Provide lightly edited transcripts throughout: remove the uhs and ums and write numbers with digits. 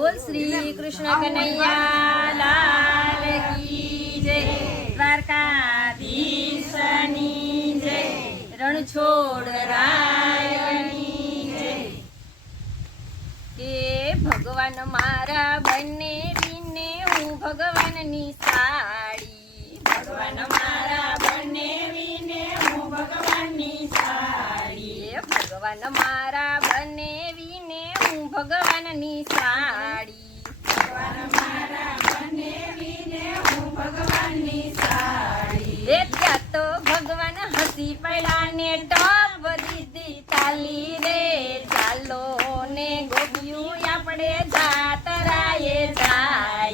બોલ શ્રી કૃષ્ણ કનૈયા લાલ કી જય, દ્વારકાધીશની જય, રણછોડ રાયની જય. કે ભગવાન મારા બંને વિને હું ભગવાનની સાડી, ભગવાન મારા બંને વિને હું ભગવાનની સાડી, ભગવાન મારા બંને વિને હું ભગવાનની સાડી, ભગવાન મારા બંને વિને હું ભગવાનની સાડી. એ ત્યાં તો ભગવાન હસી પડ્યા ને ટપ દીધી તાલી રે, ચાલો ને ગોપિયું આપણે જાતરાએ જાય.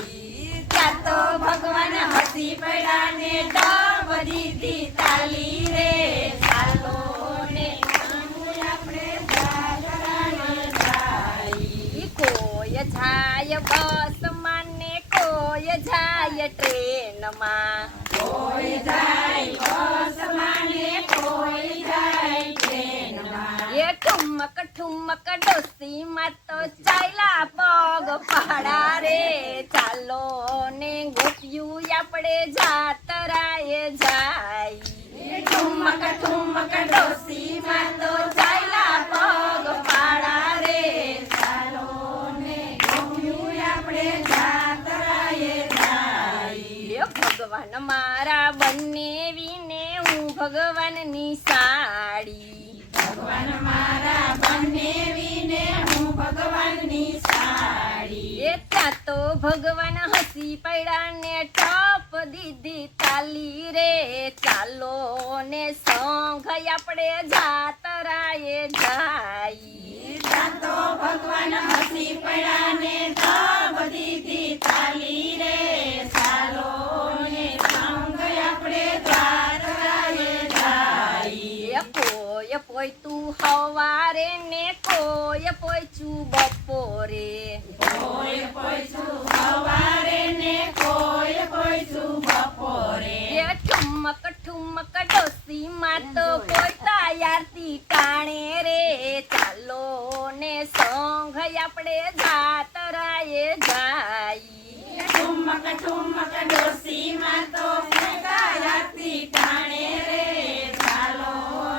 ત્યાં તો ભગવાન હસી પડ્યા ને ટપ દીધી તાલી રે, ચાલો ને આપણે જાતરાએ જાય. કોઈ જાય બસમાં ને કોઈ જાય ટ્રેનમાં, કોઈ જાય બસમાં ને કોઈ જાય ટ્રેનમાં. એ ઠુમક ઠુમક ડોસીમાં તો ચાલ્યા પગ પાડા રે, ચાલો ને ગોપિયું આપણે જાતરાએ જાય. ઠુમક ઠુમક ડોસીમાં તો ચાલ્યા પગ પાડા રે, ચાલો ને ગોપિયું આપણે જાતરાએ જાય. ભગવાન મારા બંને વિને હું ભગવાનની સાડી, ભગવાન મારા બંને વિને હું ભગવાનની સાડી. એ ત્યાં તો ભગવાન હસી પડ્યા ને ટપ દીધી તાલી રે, ચાલો ને સંઘ આપણે જાતરાએ જાય. ત્યાં તો ભગવાન હસી પડ્યા ને ટપ દીધી તાલી રે, ચાલો ને સંઘ આપણે જાતરાએ જાય. કોઈ પોઈતું હવારે ને કોઈ પોઈચું બપોરે, કોઈ પોઈચું હવારે ને કોઈ પોઈચું બપોરે. એ ઠુમક ઠુમક ડોસીમાં તો પોઈતા યારતી ટાણે રે, ચાલો ને સંઘ આપણે જાતરાએ જાય. ઠુમક ઠુમક ડોસીમાં તો પોઈતા યારતી ટાણે રે, ચાલો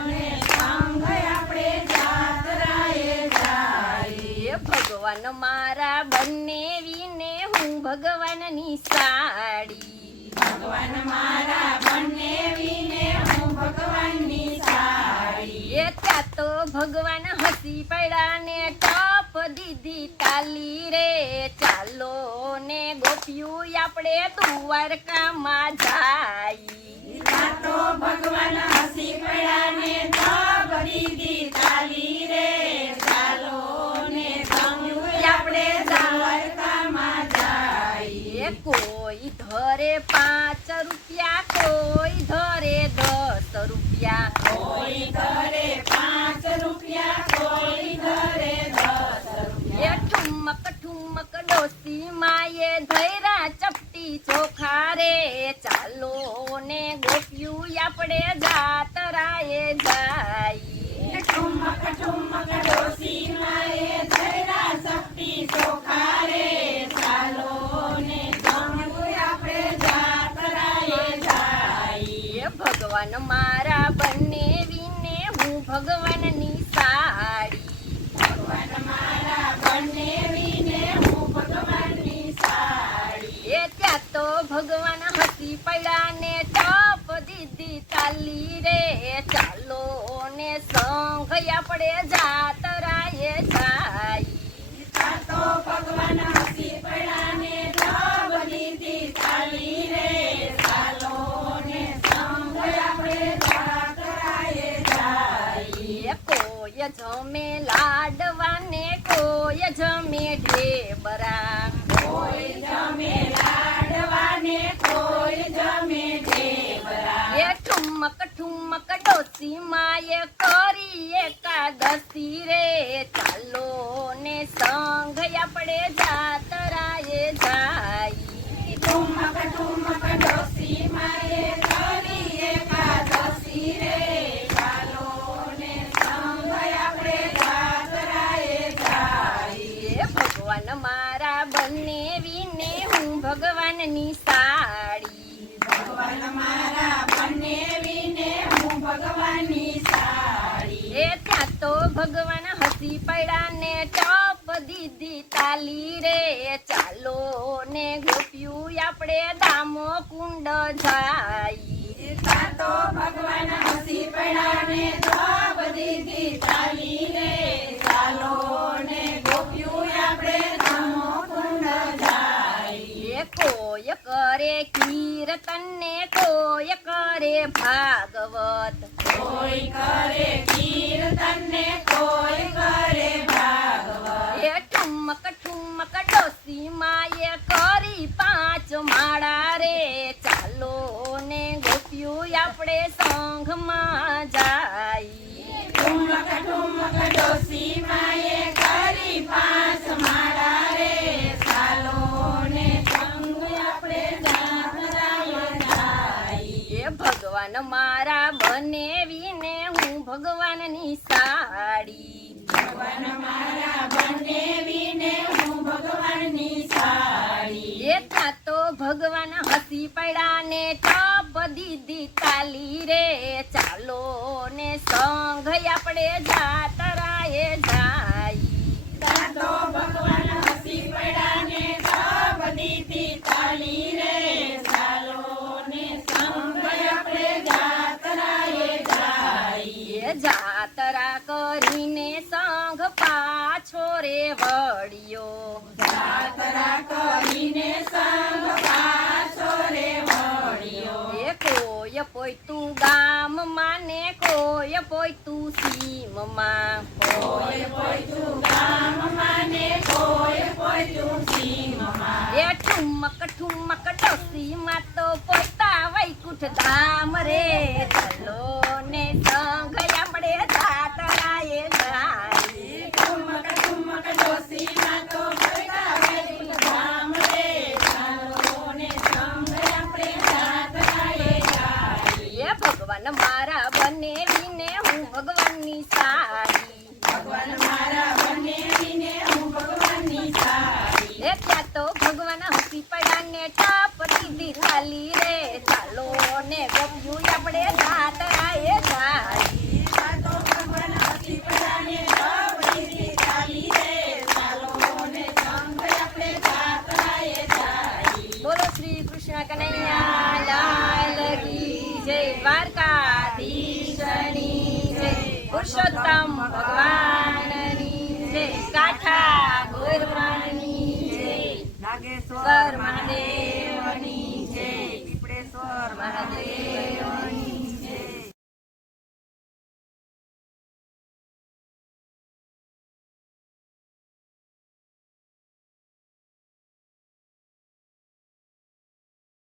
ને સંઘ આપણે જાતરાએ જાય. ભગવાન મારા બંને વિને હું ભગવાનની સાડી, ભગવાન મારા બંને વિને હું ભગવાનની સાડી. એ ત્યાં તો ભગવાન હસી પડ્યા ને ટપ દીધી તાલી રે, ચાલો ને ગોપિયું આપણે દ્વારકામાં જાય. ત્યાં તો ભગવાન હસી પડ્યા ને ટપ દીધી તાલી રે, ચાલો ને ગોપિયું આપણે દ્વારકામાં જાય. કોઈ ધરે 5 રૂપિયા, કોઈ ધરે 10 રૂપિયા, કોઈ ધરે 5 રૂપિયા, કોઈ ધરે 10 રૂપિયા. એ ઠુમક ઠુમક ડોસી માએ ધૈરા ચપટી ચોખા રે, ચાલો ને ગોપિયું આપણે જાતરાએ જાય. ઠુમક ઠુમક ડોસી માએ ધૈરા ચપટી ચોખા રે, ચાલો ને ગોપિયું આપણે જાતરાએ જાય. ભગવાન મારા બંને વિને હું ભગવાનની સાડી, ભગવાન મારા બંને વિને હું ભગવાનની સાડી. એ ત્યાં તો ભગવાન હસી પડ્યા ને ટપ દીધી તાલી રે, ચાલો ને સંઘ આપણે જાતરાએ જાય. ત્યાં તો ભગવાન હસી પડ્યા ને ટપ દીધી તાલી રે, ચાલો ને સંઘ આપણે જાતરાએ જાય. કોઈ જમે લાડવા ને કોઈ જમે ઢેબરા, કોઈ જમે લાડવા ને કોઈ જમે ઢેબરા. એ ઠુમક ઠુમક ડોસી માએ કરી એકાદશી રે, ચાલો ને સંઘ આપણે જાતરાએ જાય. ઠુમક ઠુમક ડોસી માએ કરી એકાદશી રે, ચાલો ને સંઘ આપણે જાતરાએ જાય. ભગવાન મારા ભગવાનની સાડી. ભગવાન મારા બનેવીને હું ભગવાનની સાડી. એ ત્યાં તો ભગવાન હસી પડ્યા ને ટપ દીધી તાલી રે. ચાલો ને ગોપ્યું આપણે દામો કુંડ જાય. ત્યાં તો ભગવાન હસી પડ્યા ને જવાબ દીધી તાલી રે. ચાલો ને ગોપ્યું આપણે ધામો કુંડ જાય. એ કોઈ કરે કીર્તન ને કોઈ કરે ભાગવત. કોઈ કરે કીર્તન ને કોઈ કરે ભાગવત. એ ઠુમક ઠુમક ડોસી માએ કરી 5 માળા રે. ચાલો ને ગોપ્યું આપણે સંઘમાં જાય. ઠુમક ઠુમક ડોસી માએ કરી 5 માળા રે. ચાલો ને સંગ આપણે જાત્રાએ જાય. એ ભગવાન મારા બનેવીને હું ભગવાનની સાડી. ભગવાન મારા બનેવીને હું ભગવાનની સાડી. એ ત્યાં તો ભગવાન હસી પડ્યા ને ટપ દીધી તાલી રે. ચાલો ને સંઘ આપણે જાતરાએ જાય. ત્યાં તો ભગવાન હસી પડ્યા ને તપ દીધી તાલી રે. ચાલો ને સંગ આપણે જાત્રાએ જાય. એ જાતરા કરીને સંઘ પાછો રે વળ્યો. જાત્રા કરીને સંગ પાછો રે વળ્યો. એ કોઈ પોયતું ગામમાં ને કોઈ પોયતું સીમમાં. કોઈ પોયતું ગામમાં ને કોઈ પોયતું સીમમાં. એ ઠુમક ઠુમક ડોસીમાં તો પોયતા વૈકુંઠ ધામ રે. ચાલો ને સંઘ આપણે જાતરાએ જાય. ઠુમક ઠુમક ડોસીમાં તો પોયતા વૈકુંઠ ધામ રે. ચાલો ને સંગ આપણે જાત્રાએ જાય. એ ભગવાન મારા બનેવીને હું ભગવાનની સાડી. ભગવાન મારા બનેવીને હું ભગવાનની સાડી. એ ત્યાં તો ભગવાન હસી પડ્યા ને ટપ દીધી થાલી રે. ચાલો ને ગપ્યું આપણે જાતરાએ જાય. ત્યાં તો ભગવાન હસી પડ્યા ને તપ દીધી તાલી રે. ચાલો ને સંગ આપણે જાત્રાએ જાય. બોલો શ્રી કૃષ્ણ કનૈયા લાલ કી જય. દ્વારકાધીશની જય. પુરુષોત્તમ ભગવાનની જય. કાઠા ગોરવાની જય. નાગેશ્વર મહાદેવ